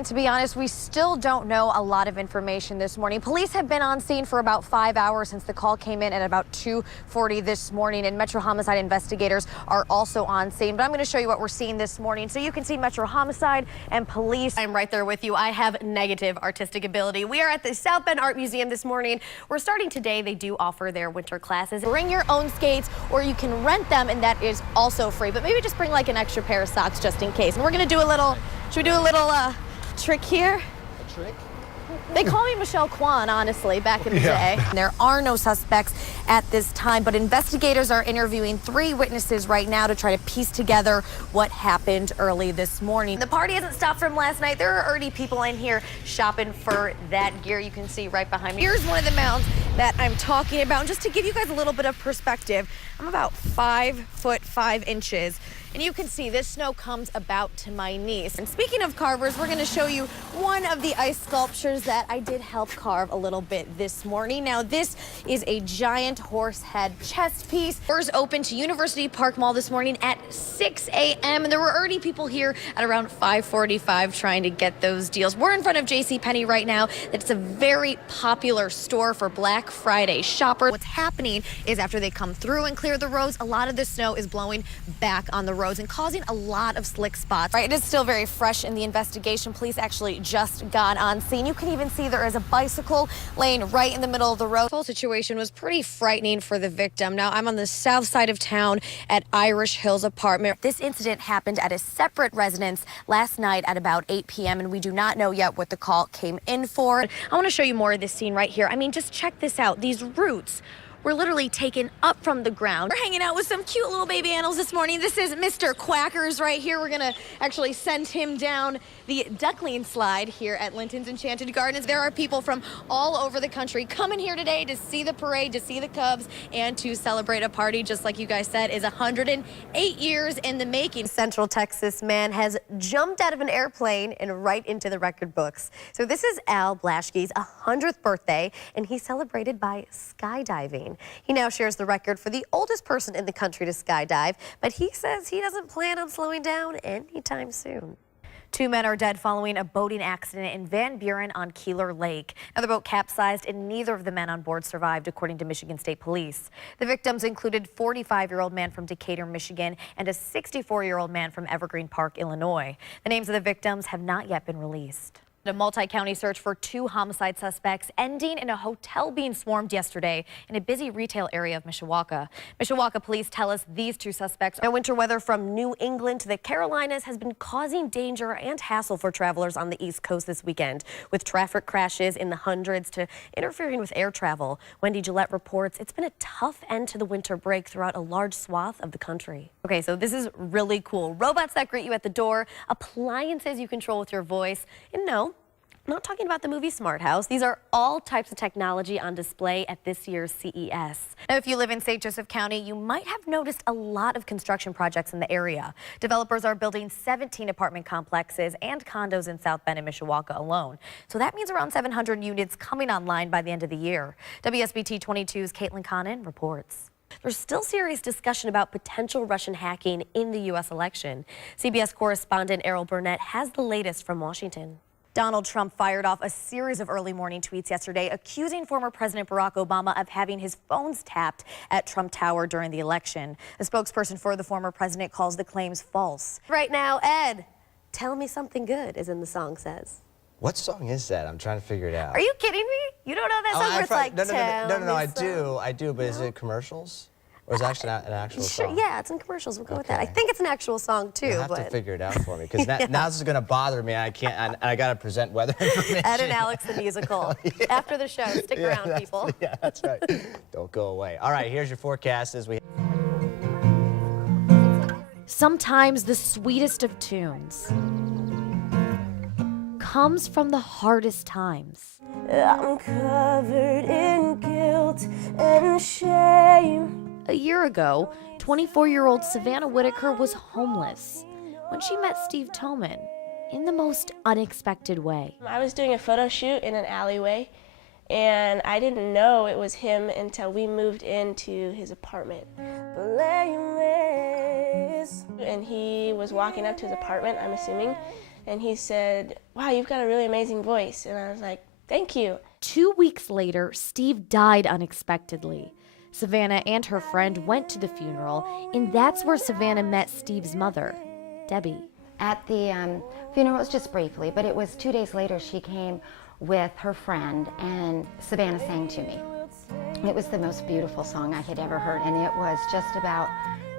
And to be honest, we still don't know a lot of information this morning. Police have been on scene for about 5 hours since the call came in at about 2:40 this morning, and Metro Homicide investigators are also on scene. But I'm going to show you what we're seeing this morning so you can see Metro Homicide and police. I'm right there with you. I have negative artistic ability. We are at the South Bend Art Museum this morning. We're starting today. They do offer their winter classes. Bring your own skates, or you can rent them, and that is also free. But maybe just bring like an extra pair of socks just in case. And we're going to do a little, should we do a little trick here? A trick? They call me Michelle Kwan, honestly, back in the day. There are no suspects at this time, but investigators are interviewing 3 witnesses right now to try to piece together what happened early this morning. The party hasn't stopped from last night. There are already people in here shopping for that gear you can see right behind me. Here's one of the mounds that I'm talking about. And just to give you guys a little bit of perspective, I'm about 5 foot 5 inches. And you can see this snow comes about to my knees. And speaking of carvers, we're going to show you one of the ice sculptures that I did help carve a little bit this morning. Now, this is a giant horse head chest piece. Doors open to University Park Mall this morning at 6 a.m. And there were already people here at around 5:45 trying to get those deals. We're in front of JCPenney right now. It's a very popular store for Black Friday shoppers. What's happening is after they come through and clear the roads, a lot of the snow is blowing back on the roads and causing a lot of slick spots. Right, it is still very fresh in the investigation. Police actually just got on scene. You can even see there is a bicycle lane right in the middle of the road. The whole situation was pretty frightening for the victim. Now, I'm on the south side of town at Irish Hills apartment. This incident happened at a separate residence last night at about 8 p.m. and we do not know yet what the call came in for. I want to show you more of this scene right here. I mean, just check this out. These roots were literally taken up from the ground. We're hanging out with some cute little baby animals this morning. This is Mr. Quackers right here. We're gonna actually send him down the duckling slide here at Linton's Enchanted Gardens. There are people from all over the country coming here today to see the parade, to see the Cubs, and to celebrate a party, just like you guys said, is 108 years in the making. Central Texas man has jumped out of an airplane and right into the record books. So this is Al Blaschke's 100th birthday, and he celebrated by skydiving. He now shares the record for the oldest person in the country to skydive, but he says he doesn't plan on slowing down anytime soon. 2 men are dead following a boating accident in Van Buren on Keeler Lake. Now, the boat capsized and neither of the men on board survived, according to Michigan State Police. The victims included a 45-year-old man from Decatur, Michigan, and a 64-year-old man from Evergreen Park, Illinois. The names of the victims have not yet been released. A multi-county search for 2 homicide suspects ending in a hotel being swarmed yesterday in a busy retail area of Mishawaka. Mishawaka police tell us these 2 suspects. Now, winter weather from New England to the Carolinas has been causing danger and hassle for travelers on the East Coast this weekend, with traffic crashes in the hundreds to interfering with air travel. Wendy Gillette reports it's been a tough end to the winter break throughout a large swath of the country. Okay, so this is really cool. Robots that greet you at the door, appliances you control with your voice, and no, I'm not talking about the movie Smart House. These are all types of technology on display at this year's CES. Now, if you live in St. Joseph County, you might have noticed a lot of construction projects in the area. Developers are building 17 apartment complexes and condos in South Bend and Mishawaka alone. So that means around 700 units coming online by the end of the year. WSBT 22's Caitlin Connon reports. There's still serious discussion about potential Russian hacking in the U.S. election. CBS correspondent Errol Burnett has the latest from Washington. Donald Trump fired off a series of early morning tweets yesterday accusing former President Barack Obama of having his phones tapped at Trump Tower during the election. A spokesperson for the former president calls the claims false. Right now, Ed, tell me something good, as in the song says. What song is that? I'm trying to figure it out. Are you kidding me? You don't know that song where it's like, no, I do, but is it commercials? Or is it actually an actual song? Yeah, it's in commercials. We'll go with that. I think it's an actual song, too. You have to figure it out for me, because now this is going to bother me. I can't. I got to present weather information. Ed and Alex, the musical. After the show. Stick around, people. Yeah, that's right. Don't go away. All right, here's your forecast as we... Sometimes the sweetest of tunes comes from the hardest times. I'm covered in guilt and shame. A year ago, 24-year-old Savannah Whitaker was homeless when she met Steve Toman in the most unexpected way. I was doing a photo shoot in an alleyway, and I didn't know it was him until we moved into his apartment. And he was walking up to his apartment, I'm assuming, and he said, "Wow, you've got a really amazing voice." And I was like, "Thank you." 2 weeks later, Steve died unexpectedly. Savannah and her friend went to the funeral, and that's where Savannah met Steve's mother, Debbie. At the funeral, it was just briefly, but it was 2 days later she came with her friend, and Savannah sang to me. It was the most beautiful song I had ever heard, and it was just about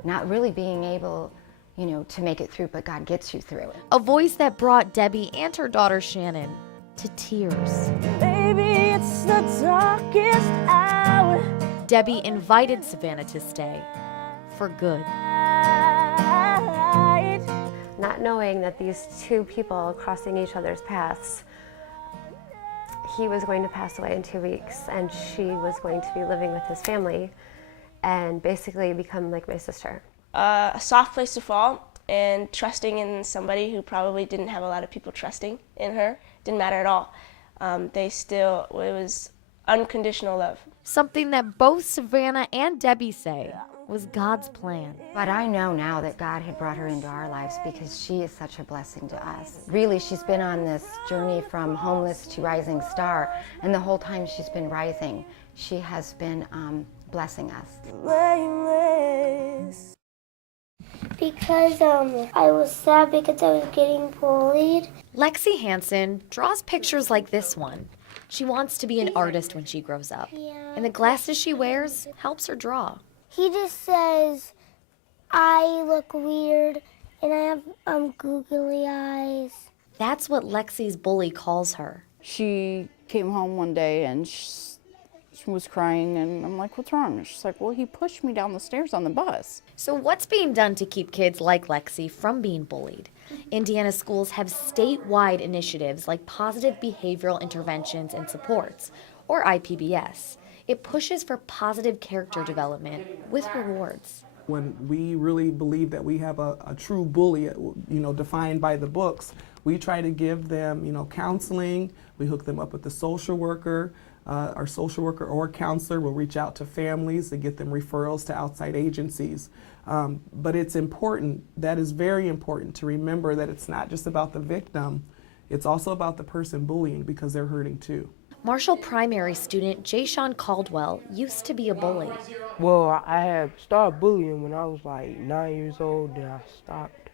not really being able, you know, to make it through, but God gets you through it. A voice that brought Debbie and her daughter Shannon to tears. Baby, it's the darkest hour. Debbie invited Savannah to stay for good. Not knowing that these two people crossing each other's paths, he was going to pass away in 2 weeks, and she was going to be living with his family and basically become like my sister. A soft place to fall, and trusting in somebody who probably didn't have a lot of people trusting in her. Didn't matter at all. It was unconditional love. Something that both Savannah and Debbie say was God's plan. But I know now that God had brought her into our lives because she is such a blessing to us. Really, she's been on this journey from homeless to rising star, and the whole time she's been rising, she has been blessing us. Because I was sad because I was getting bullied. Lexi Hansen draws pictures like this one. She wants to be an artist when she grows up, and the glasses she wears helps her draw. He just says I look weird and I have googly eyes. That's what Lexi's bully calls her. She came home one day and she was crying, and I'm like, "What's wrong?" And she's like, "Well, he pushed me down the stairs on the bus." So what's being done to keep kids like Lexi from being bullied? Indiana schools have statewide initiatives like Positive Behavioral Interventions and Supports, or IPBS. It pushes for positive character development with rewards. When we really believe that we have a true bully, defined by the books, we try to give them, counseling. We hook them up with the social worker. Our social worker or counselor will reach out to families to get them referrals to outside agencies. But it's important, that is very important, to remember that it's not just about the victim, it's also about the person bullying, because they're hurting too. Marshall primary student Jayshawn Caldwell used to be a bully. Well, I had started bullying when I was like 9 years old, then I stopped.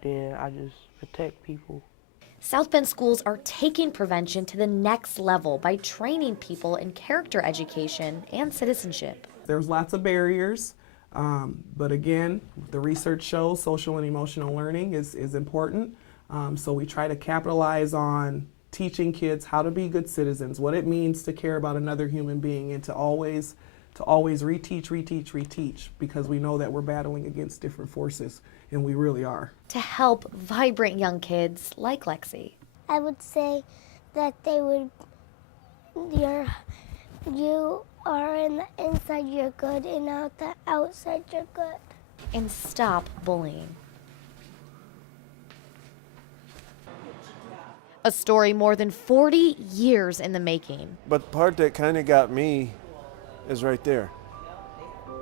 Then I just protect people. South Bend schools are taking prevention to the next level by training people in character education and citizenship. There's lots of barriers, but again, the research shows social and emotional learning is important. So we try to capitalize on teaching kids how to be good citizens, what it means to care about another human being, and to always reteach, because we know that we're battling against different forces, and we really are. To help vibrant young kids like Lexi. I would say that you are in the inside you're good, and out the outside you're good. And stop bullying. A story more than 40 years in the making. But the part that kind of got me is right there.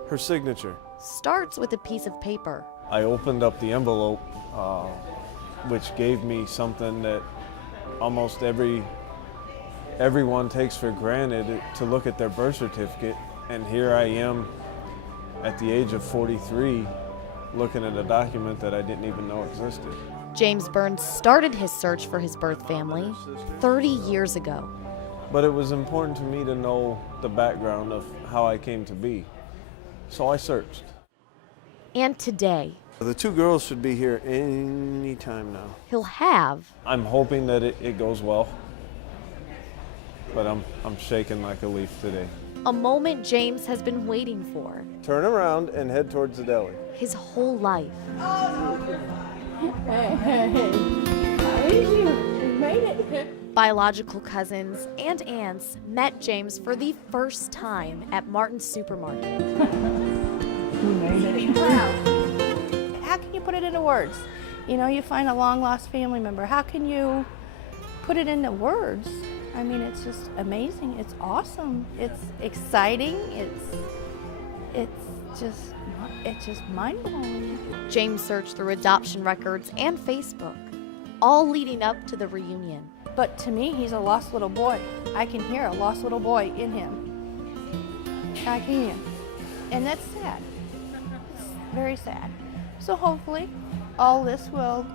Her signature. Starts with a piece of paper. I opened up the envelope, which gave me something that almost everyone takes for granted, to look at their birth certificate. And here I am at the age of 43 looking at a document that I didn't even know existed. James Burns started his search for his birth family 30 years ago. But it was important to me to know the background of how I came to be. So I searched. And today, The two girls should be here any time now. he'll have I'm hoping that it goes well, but I'm shaking like a leaf today. a moment James has been waiting for Turn around and head towards the deli. his whole life. Biological cousins and aunts met James for the first time at Martin's Supermarket. How can you put it into words? You find a long-lost family member. How can you put it into words? I mean, it's just amazing. It's awesome. It's exciting. It's just mind-blowing. James searched through adoption records and Facebook. all leading up to the reunion. But to me, he's a lost little boy. I can hear a lost little boy in him. I can. And that's sad. It's very sad. So hopefully, all this will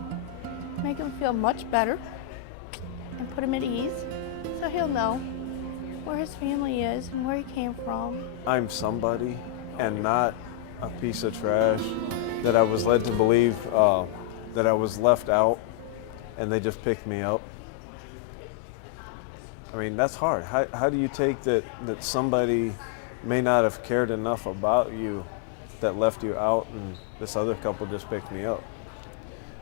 make him feel much better and put him at ease, so he'll know where his family is and where he came from. I'm somebody and not a piece of trash that I was led to believe that I was left out and they just picked me up. I mean, that's hard. How do you take that somebody may not have cared enough about you that left you out and this other couple just picked me up?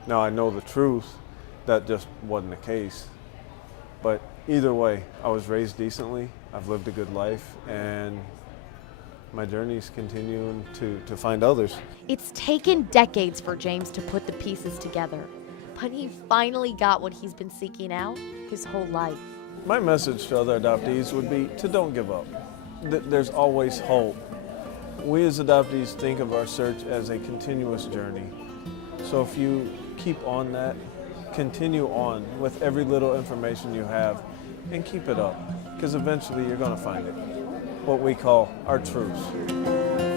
Now I know the truth, that just wasn't the case. But either way, I was raised decently, I've lived a good life, and my journey's continuing to find others. It's taken decades for James to put the pieces together, but he finally got what he's been seeking out his whole life. My message to other adoptees would be to don't give up. There's always hope. We as adoptees think of our search as a continuous journey. So if you keep on that, continue on with every little information you have and keep it up, because eventually you're going to find it, what we call our truth.